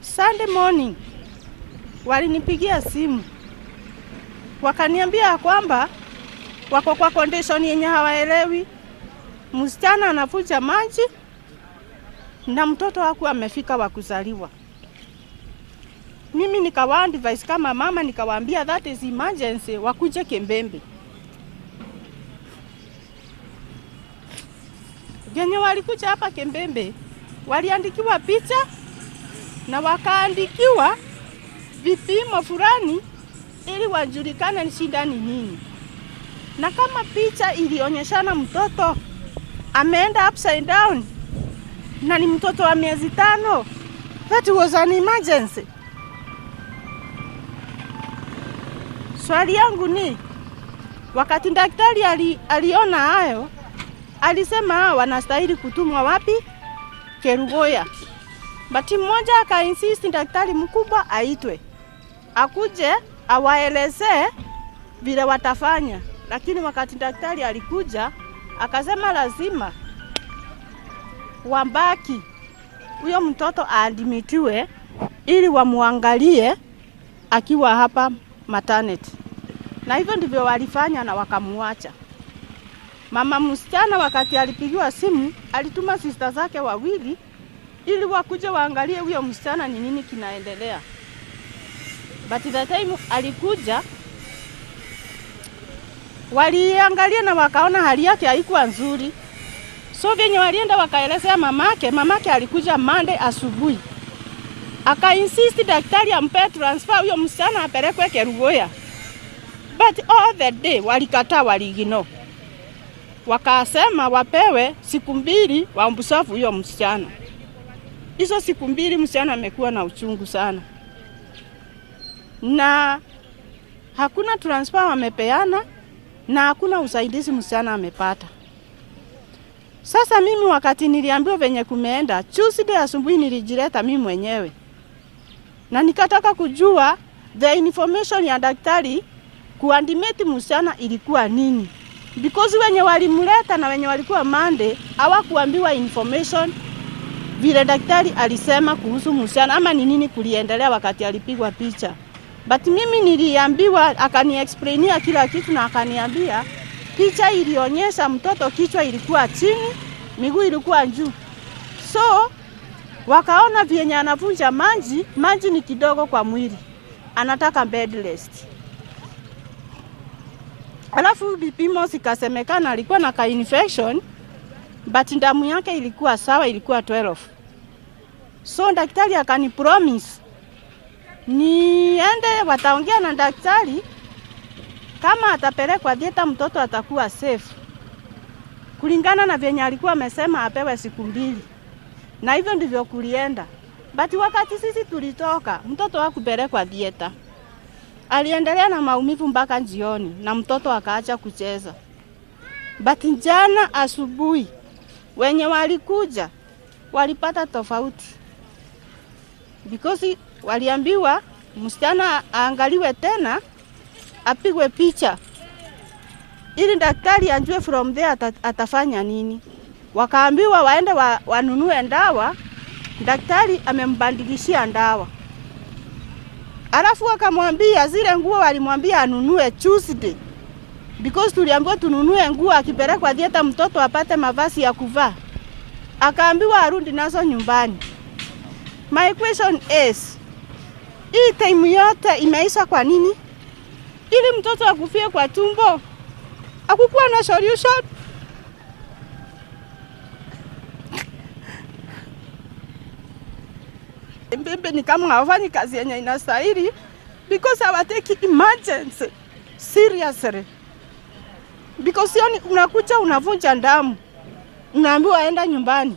Sunday morning walinipigia simu wakaniambia kwamba wako kwa condition yenye hawaelewi. Msichana anavuja maji na mtoto wake amefika wa kuzaliwa. Mimi nikawa advise kama mama, nikawaambia that is emergency, wakuje Kembembe. Genye walikuja hapa Kembembe, waliandikiwa picha na wakaandikiwa vipimo fulani ili wajulikane ni shida ni nini. Na kama picha ilionyeshana mtoto ameenda upside down na ni mtoto wa miezi 5, that was an emergency. Swali yangu ni, wakati daktari aliona hayo, alisema wanastahili kutumwa wapi? Kerugoya. Bati mmoja akainsist daktari mkubwa aitwe, akuje awaelezee vile watafanya. Lakini wakati daktari alikuja, akasema lazima wambaki huyo mtoto aadmitiwe ili wamuangalie akiwa hapa maternity. Na hivyo ndivyo walifanya na wakamuacha. Mama msichana wakati alipigiwa simu, alituma sister zake wawili ili wakuje waangalie huyo msichana ni nini kinaendelea. But the time alikuja, waliangalia na wakaona hali yake haikuwa nzuri. So venye walienda wakaelezea mamake alikuja Monday asubuhi. Aka-insist daktari ampe transfer huyo msichana apelekwe Kerugoya. But all the day walikataa, waligino. Wakasema wapewe siku 2 waombusafu huyo msichana. Hizo siku 2 msichana amekuwa na uchungu sana. Na hakuna transfer wamepeana na hakuna usaidizi msichana amepata. Sasa mimi wakati niliambiwa venye kumeenda, Tuesday asubuhi nilijileta mimi mwenyewe. Na nikataka kujua the information ya daktari kuandimeti msichana ilikuwa nini. Because wenye walimuleta na wenye walikuwa Monday hawakuambiwa information vile daktari alisema kuhusu msichana ama ni nini kuliendelea wakati alipigwa picha. But mimi niliambiwa, akani-explainia kila kitu na akaniambia picha ilionyesha mtoto kichwa ilikuwa chini, miguu ilikuwa juu. So wakaona vyenye anavunja maji ni kidogo kwa mwili. Anataka bed rest. Alafu vipimo zikasemekana alikuwa na ka infection, but damu yake ilikuwa sawa, ilikuwa 12. So daktari akani promise niende wataongea na daktari kama atapelekwa dieta mtoto atakuwa safe. Kulingana na vyenye alikuwa amesema apewe siku 2. Na hivyo ndivyo kulienda. But wakati sisi tulitoka, mtoto hakupelekwa dieta. Aliendelea na maumivu mpaka jioni na mtoto akaacha kucheza. But jana asubuhi wenye walikuja walipata tofauti. Because waliambiwa msichana aangaliwe tena, apigwe picha ili daktari anjue from there atafanya nini. Wakaambiwa waende wanunue ndawa, daktari amembandikishia ndawa. Alafu wakamwambia zile nguo walimwambia anunue Tuesday. Because tuliambiwa tununue nguo akipelekwa dieta mtoto apate mavazi ya kuvaa. Akaambiwa arudi nazo nyumbani. My question is, hii time yote imeisha kwa nini? Ili mtoto akufie kwa tumbo. Hakukuwa na solution. Mbebe ni kama hawafanyi kazi yenye inastahili because hawateki emergency seriously. Because yoni unakuja unavunja damu, unaambiwa aenda nyumbani,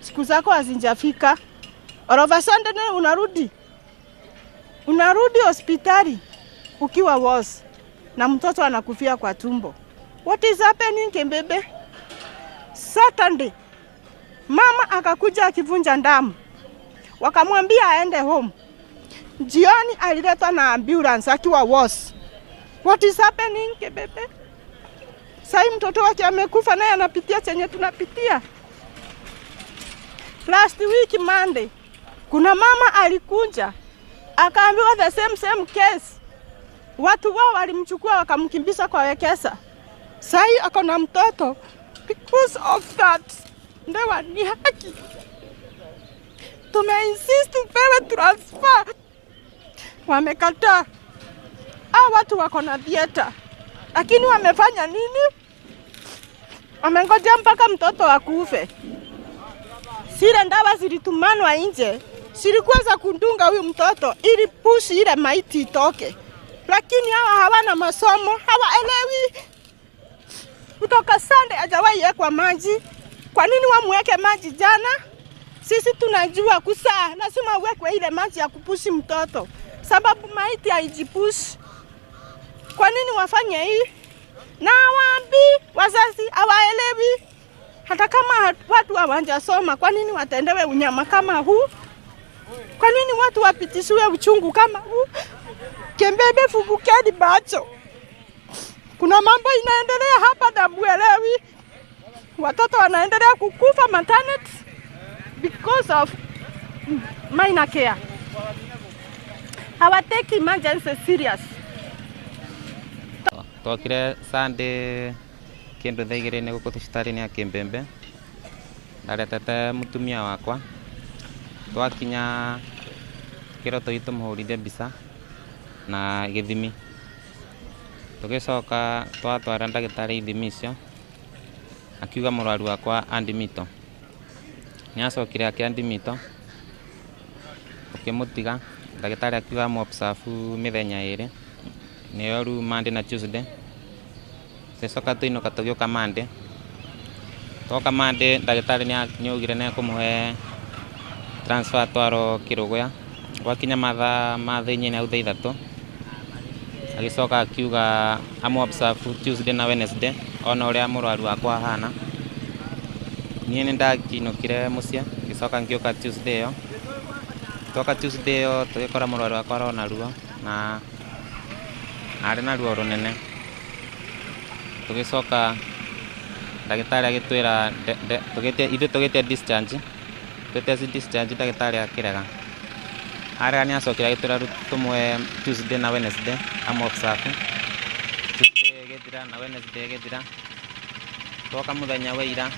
siku zako hazinjafika. All of a sudden unarudi hospitali ukiwa worse na mtoto anakufia kwa tumbo. What is happening Kembebe? Saturday mama akakuja akivunja damu. Wakamwambia aende home. Jioni aliletwa na ambulance akiwa worse. What is happening Kembebe? Sai mtoto wake amekufa naye anapitia chenye tunapitia. Last week Monday Kuna mama alikunja akaambiwa the same case. Watu wao walimchukua wakamkimbiza kwa Wekesa. Sai ako na mtoto. Because of that, ndewa ni haki. Tumeinsist tupewe transfer. Wamekataa. Hao watu wako na theater. Lakini wamefanya nini? Wamengojea mpaka mtoto akufe. Zile ndawa zilitumanwa nje. Zilikuwa za kundunga huyu mtoto ili pushi ile maiti itoke. Lakini hawa hawana masomo, hawaelewi. Kutoka Sunday hajawahi yekwa maji. Kwa nini wamweke maji jana? Sisi tunajua kusaa, lazima uwekwe ile maji ya kupushi mtoto. Sababu maiti haijipushi. Kwa nini wafanye hii? Na waambi wazazi hawaelewi. Hata kama watu hawajasoma, kwa nini watendewe unyama kama huu? Kwa nini watu wapitishiwe uchungu kama huu? Kembebe fugukeni macho. Kuna mambo inaendelea hapa na muelewi. Watoto wanaendelea kukufa maternity because of minor care. Hawateki emergency serious. Twokire Sunday kindu thaigire ni guku thibitari ni Kimbembe. Ndaretete mutumia wakwa. Twakinya kiroto itu muhurire mbica na githimi. Tugicoka twatwara ndagitari ithimi icio. Akiuga murwaru wakwa andimito. Ni acokire akiandimito. Ukimutiga ndagitari akiuga mu observe mithenya iri. Niyo ru Monday na Tuesday. Sesoka tuinoka tugioka Monday. Toka Monday ndagitari ni ugire ne kumuhe transfer twaro Kiruguya. Wakinya mathaa nyine au thaithatu. Agicoka akiuga amu observe Tuesday na Wednesday ona uria murwaru wakwa hana. Nie ni ndakinukire mucia gicoka ngioka Tuesday yo. Toka Tuesday yo tugikora murwaru wakwa arona ruo na ari na ruo runene. Tugicoka ndagitari agitwira tugitie discharge. Tutesi discharge ndagitari akirega. Ara ni acokire agitwira tumwe Tuesday na Wednesday amu observe. Tuesday gethira na Wednesday gethira. Toka muthenya wa ira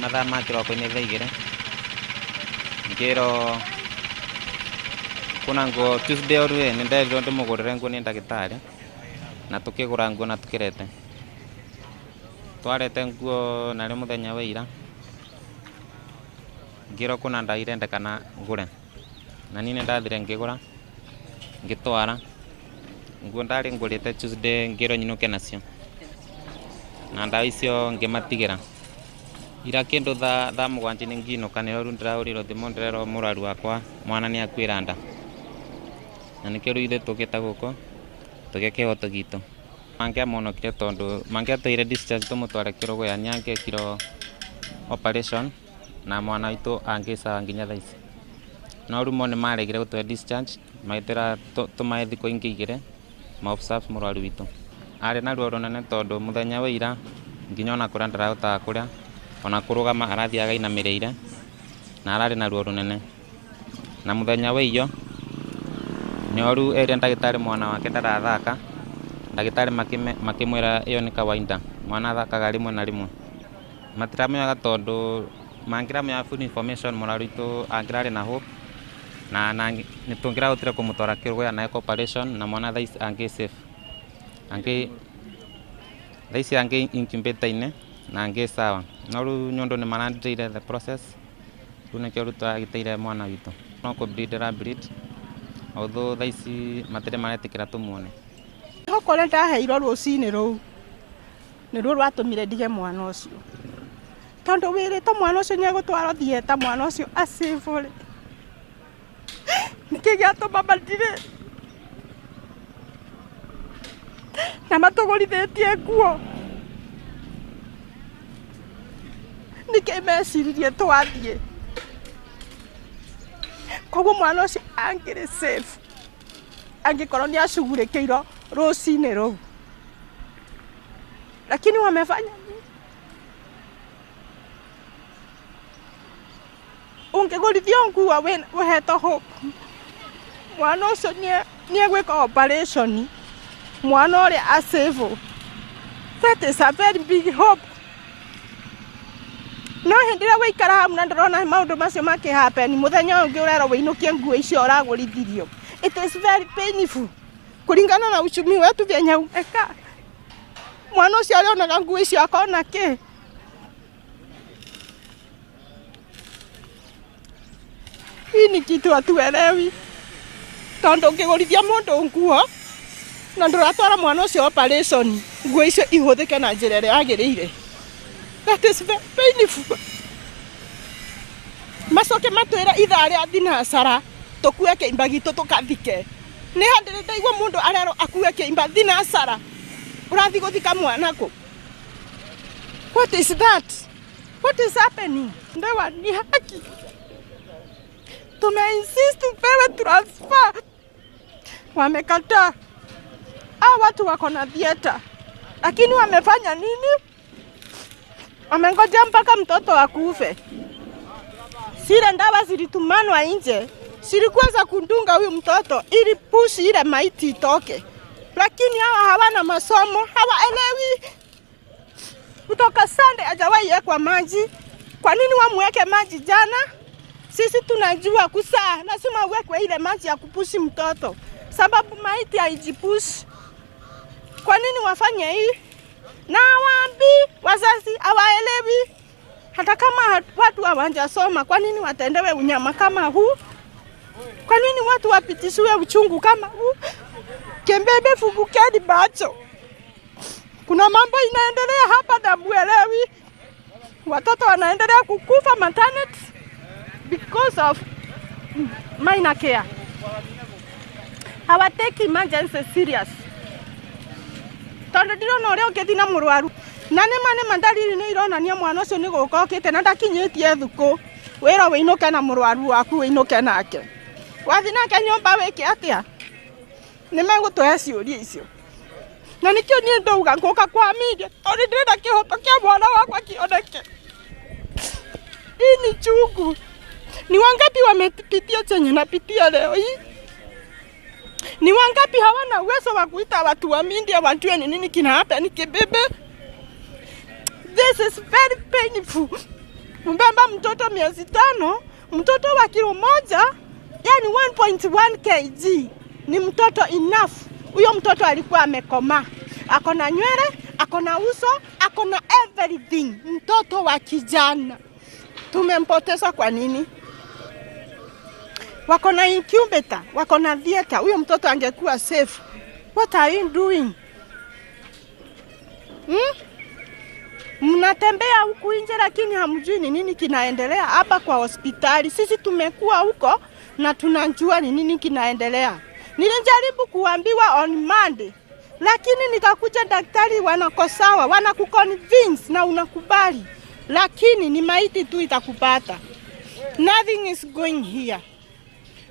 mathaa ma kiroko ni thaigire. Ngiro kuna ngo Tuesday orwe ni ndairo ndimugurire ngo ni ndagitari na tukigura ngo na tukirete. Twarete ngo na ri muthenya wa ira. Ngiro kuna ndaire ndekana ngure. Na nini ndathire ngigura ngitwara ngo ndari ngurite Tuesday ngiro nyinuke nacio. Na ndawa icio ngimatigira. Ira kindu tha mugwanji ni nginuka ni ru ndirauriro thimo ndirero muraru wakwa mwana ni akwira nda. Na nikio ru ithe tukita guko tugekehoto gitu. Mangia mono kire tondu mangia toire discharge tumutware Kiruguya nyange kiro operation na mwana witu angisa nginya thaisi. No rumo ni maregire gutwe discharge maitira tumae thiko ingigire ma observe murwaru witu. Ari na ruo runene tondu muthenya wa ira nginya ona kuria ndarahota kuria ona kurugama arathiaga inamireire na arari na ruo runene. Na muthenya wa iyo nyoru ere ndagitari mwana wake ndarathaka. Ndagitari makimwira iyo ni kawaida mwana athakaga rimwe na rimwe. Matiramenya tondu mangiramenya full information murwaru witu angirari na hope na nitungira utire kumutwara Kiruguya na operation na mwana thaisi angi safe. Angi thaisi angi incubator ine na angi sawa. No ru nyondo ni manandire the process. Tuna kio ruta giteire mwana witu. No ko bleed although thaisi matire maretikira tumuone. Hokore ndaheirwo rucini ruu. Ni ruo rwatumire ndige mwana ucio. Tondu wirito mwana ucio nyegutwaro thieta mwana ucio acivure. Nikigatuma mandire. Na matugurithetie nguo. Nikimeciririe twathie. Koguo mwana ucio angire safe. Angikorwo ni acugurikiirwo rucini ruu. Lakini wamefanya ngigurithio nguo weheto hope mwana ucio ni egwika operation mwana uri a save. That is a very big hope. No hindira wikara hamu na ndirona maundu macio makihappen muthenya ungi urero winukie nguo icio uragurithirio. It is very painful kuringana na uchumi wetu vyenye umeka. Mwana ucio arionaga nguo icio akona ki? Hii ni kitu hatuelewi. Tondu ngigurithia mundu nguo na nduratwara mwana ucio operation nguo icio ihuthike na njira iria yagiriire. That is very painful. Macoke matwira ithaa ria thinacara tukue kiimba gitu tukathike. Ni handire ndaigua mundu arero akue kiimba thinacara urathi guthika mwana ku. What is that? What is happening? Ndewa ni haki. Insist tupewe transfer. Wamekataa. Watu wako na theater. Lakini wamefanya nini? Wamengoja mpaka mtoto akufe. Zile ndawa zilitumanwa nje. Zilikuwa za kundunga huyu mtoto ili pushi ile maiti itoke. Lakini hawa hawana masomo, hawaelewi. Kutoka Sunday hajawahi yekwa maji. Kwa nini wamweke maji jana? Sisi tunajua kusaa, lazima uwekwe ile maji ya kupushi mtoto. Sababu maiti haijipushi. Kwa nini wafanye hii? Na waambi wazazi hawaelewi. Hata kama watu hawajasoma, kwa nini watendewe unyama kama huu? Kwa nini watu wapitishiwe uchungu kama huu? Kembebe fugukeni macho. Kuna mambo inaendelea hapa na muelewi. Watoto wanaendelea kukufa maternity because of minor care. Hawateki emergency serious. Tondu ndirona uria ukithina murwaru na nĩ mandalili nĩ ironania mwana ũcio nĩ gũka okĩte na ndakinyĩtie thuku wĩra wĩinuke na mũrwaru waku wĩinuke nake wathi nake nyũmba wĩke atĩa nĩ megũtũhe ciũria icio na nĩkĩo niĩ ndauga ngũka kwa media tondũ ndĩrenda kĩhoto kĩa mwana wakwa kĩoneke. Hii ni chungu. Ni wangapi wamepitia chenye napitia leo hii? Ni wangapi hawana uwezo wa kuita watu wa media wajue ni nini kina happen kibebe? This is very painful. Mbamba mtoto miezi 5, mtoto wa kilo 1, yani 1.1 kg. Ni mtoto enough. Huyo mtoto alikuwa amekoma. Akona nywele, akona uso, akona everything. Mtoto wa kijana. Tumempoteza kwa nini? Wakona incubator, wakona theater. Huyo mtoto angekuwa safe. What are you doing? Mnatembea huku nje lakini hamjui ni nini kinaendelea hapa kwa hospitali. Sisi tumekuwa huko na tunajua ni nini kinaendelea. Nilijaribu kuambiwa on Monday, lakini nikakuja daktari wanako sawa, wanakuconvince na unakubali. Lakini ni maiti tu itakupata. Nothing is going here.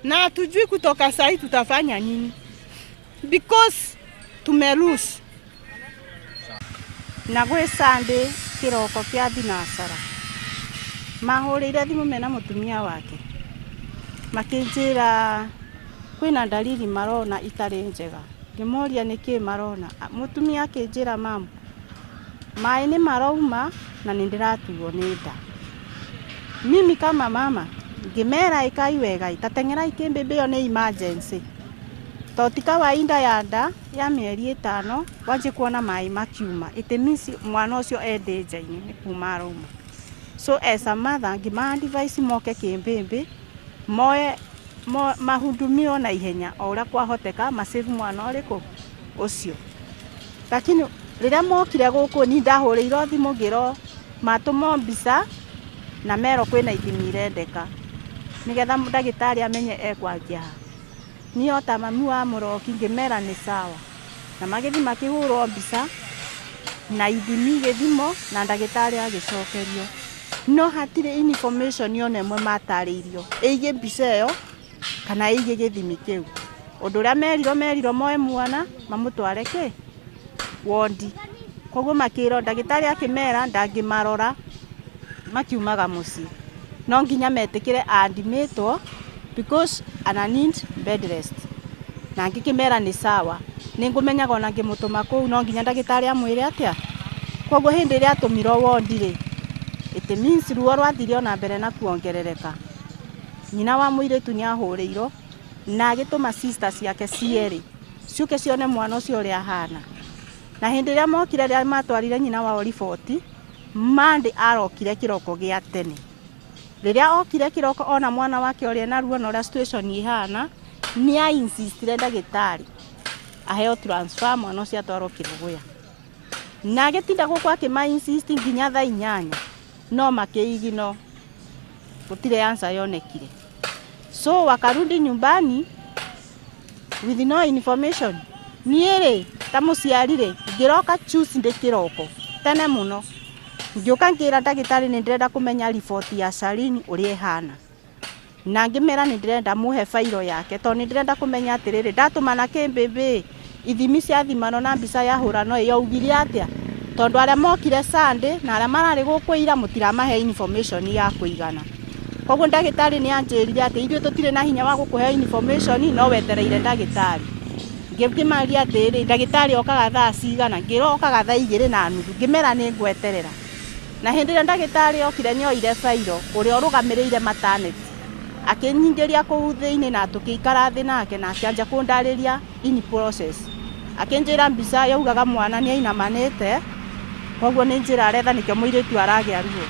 Na hatujui kutoka sahi tutafanya nini. Because tumelose. Na gwe Sunday kiroko kia thinacara. Mahurire thimu mena mutumia wake. Makinjira kwina dalili marona itari njega. Ngimoria niki marona. Mutumia akinjira mamu. Mai ni marauma na nindiratuo ni nda. Mimi kama mama ngimera ikai wega itatengera ikembebe yo ni emergency. Toti kawaida ya nda ya mieri 5 wanje kuona mai makiuma. It means mwana ucio endeje-ini ni kuma roma. So as a mother ngima advice moke kimbembe moe mahudumio na ihenya ora kwahoteka masave mwana uriko ucio. Lakini riria mokire guku ni ndahuriirwo thimu ngiro matumo mbica na mero kwina ithimi irendeka nigetha ndagitari amenye ekwangia. Niyo ta mami wa muroki ngimera ni sawa na magithi makihurwo mbica na ithimi githimo na ndagitari agicokerio. No hatire information yone mwe mataririo ige mbica iyo kana ige githimi kiu. Undu uria meriro moe mwana mamutware ki wondi. Koguo makiro ndagitari akimera ndangimarora makiumaga muci. no nginya metikire admitwo because ana need bed rest. Na ngikimera ni sawa, ningumenyaga ona ngimutuma kuu no nginya ndagitari amwire atia. Koguo hindi iria atumiro wondire, it means ruo rwathire ona mbere na kuongerereka. Nyina wa muiritu ni ahuriirwo na agituma sisters yake cieri ciuke cione mwana ucio uria ahana. Na hindi iria mokire ria matwarire nyina wao riboti, Monday arokire kiroko gia tene. Riria okire kiroko ona mwana wake uria na ruo na uria situation ihana, ni a insistire ndagitari aheo transfer mwana ucio atwarwo Kiruguya. Na agitinda guku akima insist nginya thaa 8 no makiigino gutire answer yonekire. So wakarudi nyumbani with no information. Niere ta muciarire ngiroka Tuesday kiroko tene muno, ngioka ngira ndagitari ni ndirenda kumenya report ya Sarini uria ihana, na ngimera ni ndirenda muhe failo yake to ni ndirenda kumenya atiriri ndatumana kimbebe ithimi cia thimano na mbica ya hurano yaugire atia, tondu aria mokire Sunday na aria marari gukwira mutiramahe information ya kuigana. Koguo ndagitari ni anjirire ati ithuĩ tutire na hinya wa gukuhe information no wetereire ndagitari. Ngimkimaria atiri ndagitari okaga thaa cigana, ngirokaga thaa 2:30 ngimera ni ngweterera. Na hindi ria ndagitari okire ni oire failo uria urugamirire maternity akinyingiria kuu thiini na tukikara thi nake na akianja kundariria in process. Akinjira mbica yaugaga mwana ni ainamanite, koguo ni njira aretha nikio muiritu aragia ruo.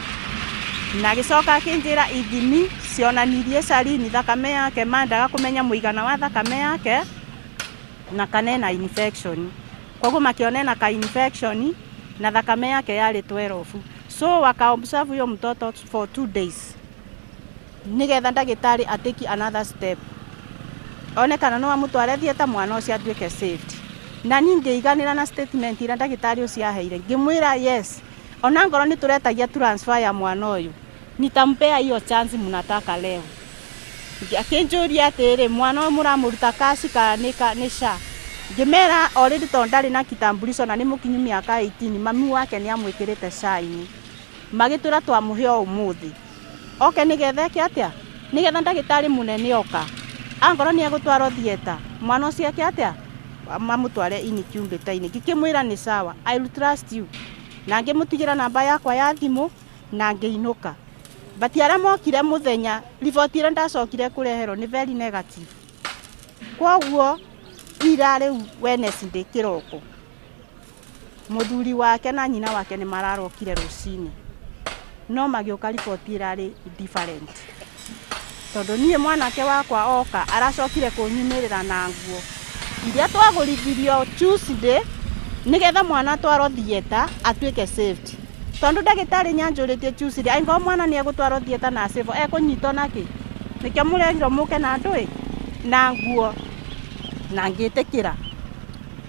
Na gicoka akinjira ithimi cionanirie Sarini thakame yake mandaga kumenya muigana wa thakame yake na kanena infection. Koguo makionena ka infection na thakame yake yari 12. So waka observe yo mtoto for 2 days. Nigetha ndagitari atiki another step. Onekana no amutware thieta mwana ucio atuike saved. Na ningeiganira na statement ira ndagitari ucio aheire. Ngimwira yes. Ona ngoro ni turetagia transfer ya mwana uyu. Nitampea hiyo chance mnataka leo. Akinjuria atiri mwana muramuruta kasi kanika ni SHA. Ngimera already tondari na kitambulisho na ni mukinyu miaka 18, mami wake ni amwikirite SHA-ini. Magitura twamuhe umuthi. Okay, nigetha ki atia? Nigetha ndagitari munene oka. Angoro ni agutwaro thieta. Mwana ucio ki atia? Mamutware incubator-ini. Ngikimwira ni sawa. I will trust you. Na ngimutigira namba yakwa ya thimu na ngiinuka. Bati aria mokire muthenya, report ira ndacokire kurehero ni very negative. Koguo ira riu Wednesday kiroko. Muthuri wake na nyina wake ni mararokire rucini. No magioka report irari different. Tondu nie mwanake wakwa oka aracokire kunyumirira na nguo iria twagurithirio Tuesday nigetha mwana twaro thieta atuike saved. Tondu ndagitari nyanjuritie Tuesday aingo mwana ni egutwaro thieta na save ekunyitwo naki nikio murengiro muke na ndui na nguo na ngitikira.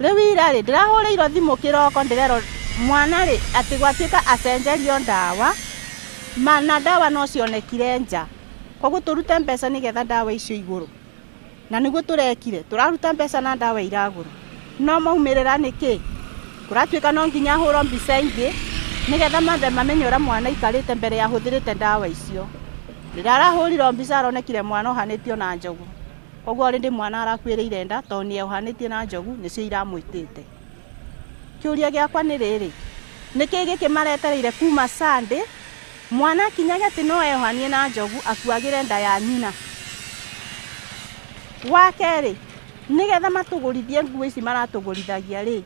Riu irari ndirahuriirwo thimu kiroko ndirero mwana ri ati gwatuika acenjerio ndawa mana ndawa no cionekire nja. Koguo turute mbeca nigetha ndawa icio iguru. Na niguo turekire turaruta mbeca na ndawa iraguru. No maumirira niki? Kuratuika no nginya huro mbica ingi nigetha mathe mamenye ura mwana ikarite mbere ya huthirite ndawa icio. Ndirarahuriro mbica aronekire mwana ohanitio na njogu. Koguo rindi mwana arakwiriire nda to ni ohanitie na njogu nicio iramwitite. Kiuria giakwa ni riri, niki giki maretereire kuma Sunday mwana kinyaga ati no eyohanie na njogu akuagire nda ya nyina. Wakeri nigetha matugurithie nguo ici maratugurithagia ri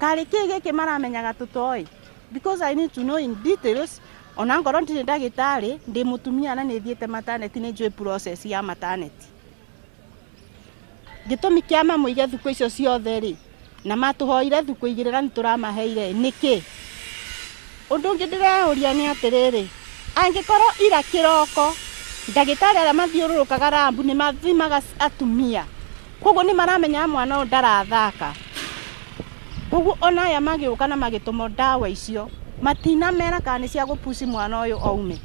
kari kiki maramenyaga tutoi, because I need to know in details. Ona ngoro ndire ndagitari ndi mutumia na nithiete maternity ni njui process ya maternity. Gitumi kiama muige thuku icio ciothe ri na matuhoire thuku igirira ni turamaheire niki? Undu ungi ndirehuria ni atiriri, angikoro ira kiroko ndagitari aria mathiururukaga rambu ni mathimaga atumia, koguo ni maramenya mwana ndarathaka. Koguo ona aya magiuka na magitumo ndawa icio matina mera kana cia gupushi mwana uyu aume.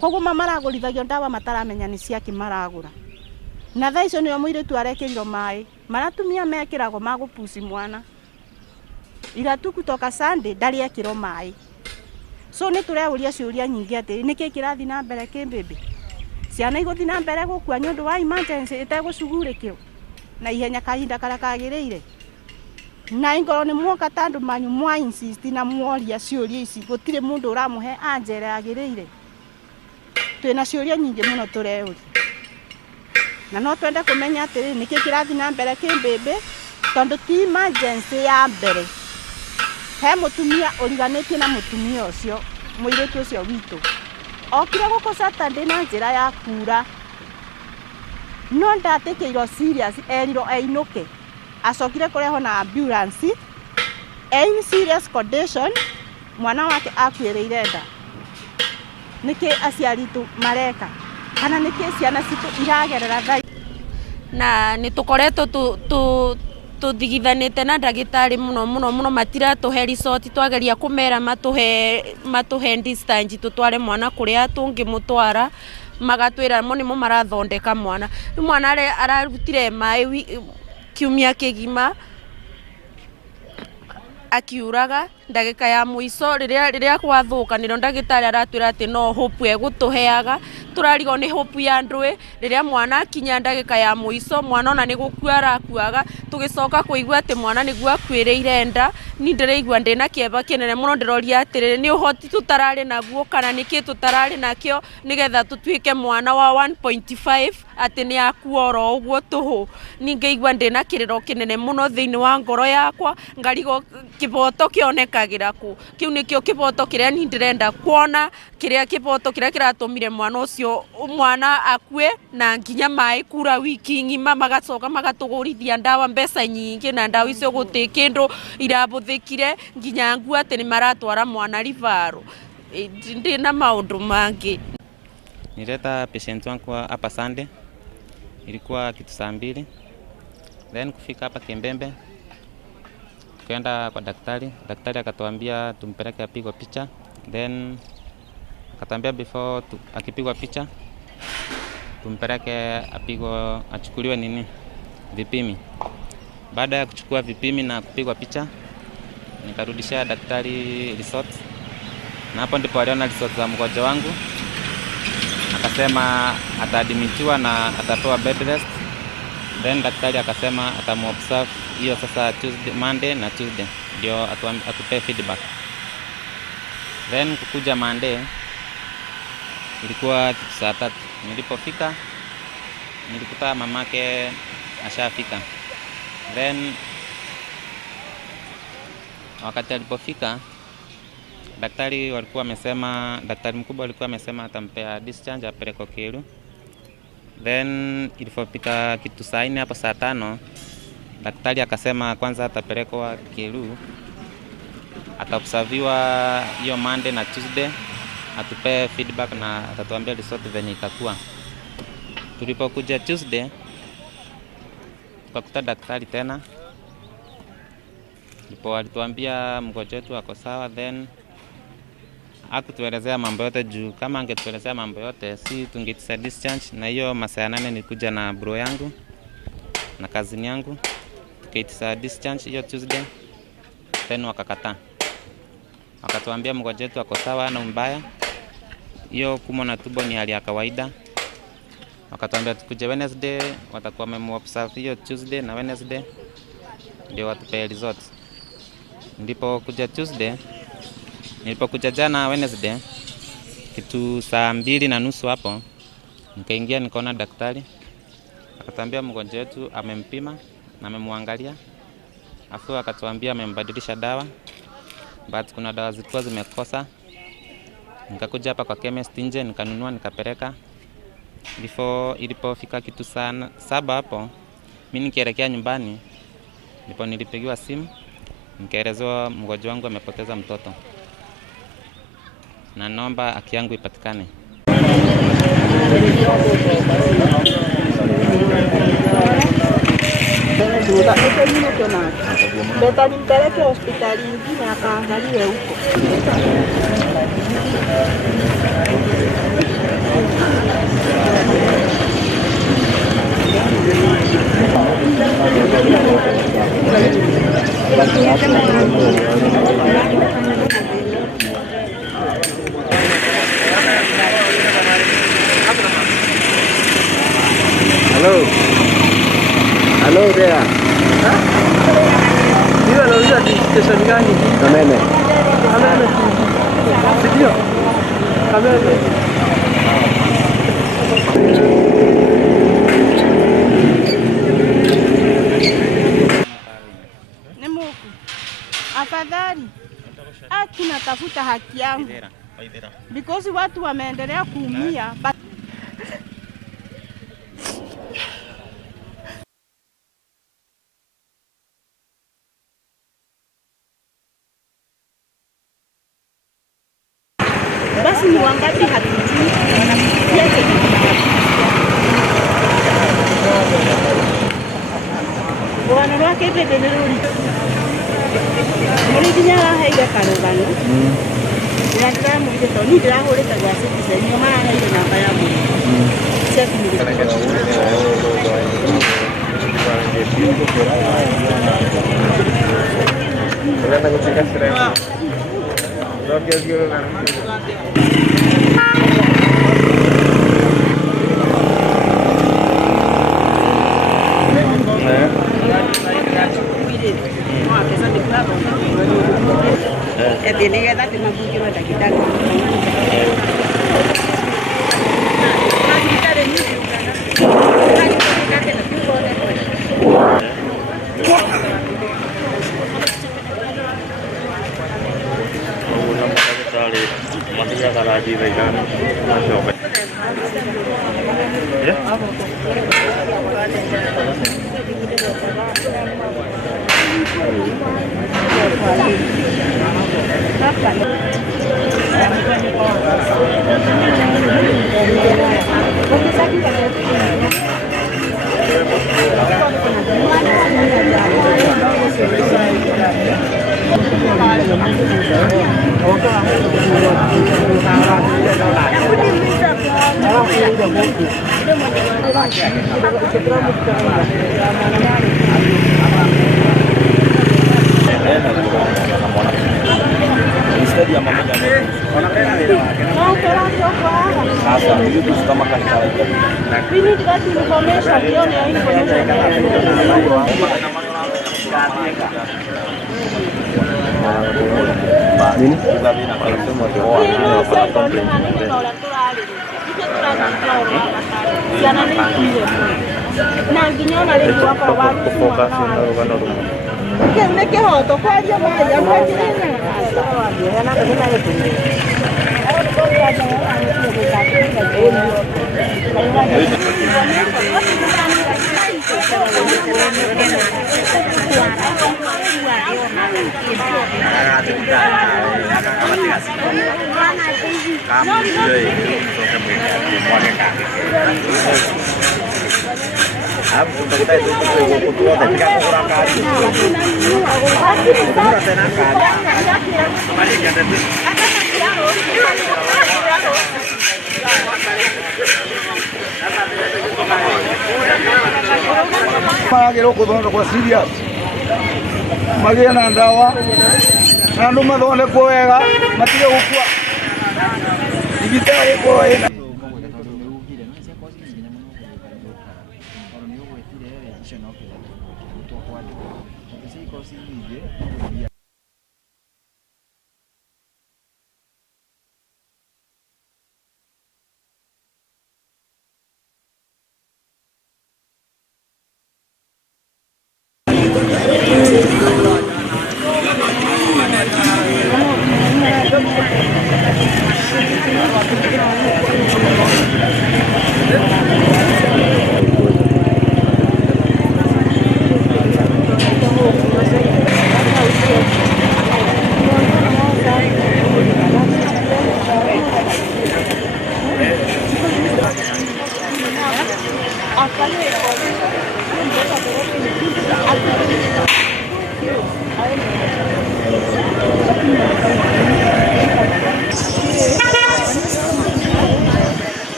Koguo mamaragurithagia ndawa mataramenya ni cia kimaragura. Na thaa icio nio muiritu arekiriro mai maratumia mekiragwo magupushi mwana. Ira tu kutoka Sunday ndari ekiro mai. So nĩ tũreuria ciũria nyingĩ atĩ nĩkĩ kĩrathiĩ na mbere kĩmbĩmbĩ. Ciana igũthiĩ na mbere gũkua nĩ ũndũ wa emergency ĩtegũcugurĩkĩrwo na ihenya kahinda karĩa kagĩrĩire. Na ingoro nĩ muoka tondũ manyu mwa insist na mworia ciũria ici gũtirĩ mũndũ ũramũhe anja ĩrĩa yagĩrĩire. Twĩna ciũria nyingĩ mũno tũreuria. Na no twende kũmenya atĩrĩ nĩkĩ kĩrathiĩ na mbere kĩmbĩmbĩ tondũ ti emergency ya mbere. He mũtumia ũriganĩtie na mũtumia ũcio mũirĩtu ũcio witũ. Okire gũkũ Saturday na njĩra ya kura. No ndatĩkĩirwo serious erirwo einũke. Acokire kũrehwo na ambulance. In serious condition mwana wake akuĩrĩire nda. Nĩkĩ aciari tu mareka kana nĩkĩ ciana citũ iragerera thai. Na nĩ tũkoretwo tuthigithanĩte na ndagĩtarĩ mũno matiratũhe resort twageria kũmera matuhe distance tutware mwana kũrĩa tũngĩmũtwara magatwĩra nĩmo marathondeka mwana. Mwana ararutire maĩ kiumia kĩgima akiuraga ndagĩka ya mũico rĩrĩa gwathũkanĩrwo ndagĩtarĩ aratwĩra atĩ no hope egũtũheaga. Tũrarigwo nĩ hope ya ndũĩ rĩrĩa mwana akinya ndagĩka ya mũico mwana ona nĩ gũkua arakuaga. Tũgĩcoka kũigua atĩ mwana nĩguo akuĩrĩire nda. Niĩ ndĩraigua ndĩna kĩeba kĩnene mũno ndĩroria atĩrĩrĩ nĩ ũhoti tũtararĩ naguo kana nĩkĩ tũtararĩ nakĩo nĩgetha tũtuĩke mwana wa 1.5 atĩ nĩ akua oro ũguo tũhũ. Niĩ ngaigua ndĩna kĩrĩro kĩnene mũno thĩinĩ wa ngoro yakwa ngarigwo kĩboto kĩonekagĩra kũ. Kĩu nĩkĩo kĩboto kĩrĩa niĩ ndĩrenda kuona kĩboto kĩrĩa kĩratũmire mwana akue na nginya maĩ kura wiki ng'ima magacoka magatũgũrithia ndawa mbeca nyingĩ na ndawa icio gũtĩ kĩndũ irabũthĩkire nginya ngua atĩ nĩ maratwara mwana rivaro. Ndĩna maũndũ mangĩ. Nileta patient wangu hapa Sunday. Ilikuwa kitu saa 2. Then kufika hapa Kimbembe tukaenda kwa daktari. Daktari akatuambia tumpeleke apigwe picha. Then akatuambia before akipigwa picha tumpeleke achukuliwe vipimi. Baada ya kuchukua vipimi na kupigwa picha nikarudisha daktari resort. Na hapo ndipo aliona resort za mgonjwa wangu. Akasema ataadmitiwa na atapewa bed rest. Then daktari akasema atamuobserve hiyo sasa Monday na Tuesday ndio atupe feedback. Then kukuja Monday ilikuwa kitu saa 3. Nilipofika nilikuta mamake ashafika. Then wakati alipofika daktari mkubwa alikuwa amesema atampea discharge apeleke Kielu. Then ilipofika kitu saa 4 hapo saa 5 daktari akasema kwanza atapelekwa Kielu, ataobserviwa hiyo Monday na Tuesday, atupe feedback na atatuambia result venye itakuwa. Tulipokuja Tuesday tukakuta daktari tena, ndipo alituambia mgonjwa wetu ako sawa. Then hakutuelezea mambo yote juu kama angetuelezea mambo yote si tungeitisa discharge. Na hiyo masaa 8 nilikuja na bro yangu na cousin yangu tukaitisa discharge hiyo Tuesday. Then wakakataa, wakatuambia mgonjwa wetu ako sawa na mbaya, hiyo kumo na tubo ni hali ya kawaida. Wakatuambia tukuje Wednesday, watakuwa wamemuobserve hiyo Tuesday na Wednesday ndio watupe result. Ndipo kuja Tuesday, nilipokuja jana Wednesday kitu saa 2:30 hapo nikaingia nikaona daktari. Akatuambia mgonjwa wetu amempima na amemwangalia, afu akatuambia amembadilisha dawa, but kuna dawa zilikuwa zimekosa. Nikakuja hapa kwa chemist nje nikanunua nikapeleka. Before ilipofika kitu saa 7 hapo mimi nikielekea nyumbani ndipo nilipigiwa simu nikaelezwa mgonjwa wangu amepoteza mtoto na naomba haki yangu ipatikane. Beta nimpeleke hospitali nyingine akaangaliwe huko. Hello there. Hiyo anauliza station gani? Kameme. Kameme. Ndio. Kameme. Ni Mungu. Afadhali. Tunatafuta haki yangu. Because watu wameendelea kuumia. Basi ni wangapi hatujui. Bwana wake bebe nirudi. Muri kinyara haida karugano. Ndatara mu gito ni ndirahurita gwa citizen nyo mara ile namba ya mu. Check ni. Ternyata kucing serem. Rocky juga kan. Tiene que darte más mucho para quitar. Masih akan lagi dengan masuk. Ya. Dia mamanya sasa itu suka makan kali ini dikasih information dia nih ini juga bina kalau semua kita itu ketua tapi kan kurang kali. Magero kuthondeka kwa serious. Magĩa na ndawa. Na andũ mathondekwo wega matige gũkua. Thibitarĩ kwa ina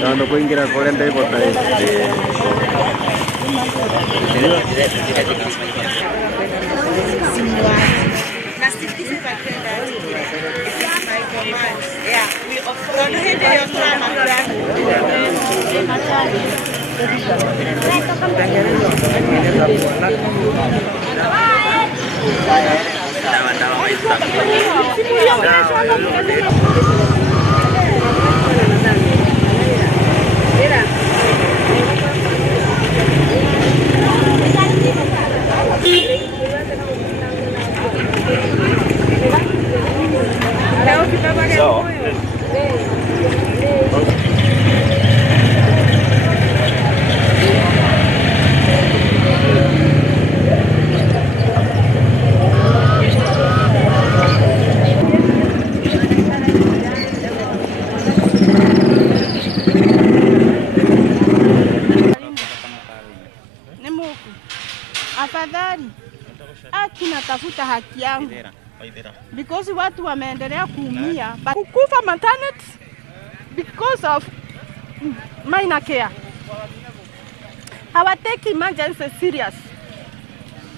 Cuando kuingira kule ndio ipo tayari. Afadhali natafuta haki yangu because watu wameendelea kuumia, kukufa maternity because of minor care. Hawateki emergency serious.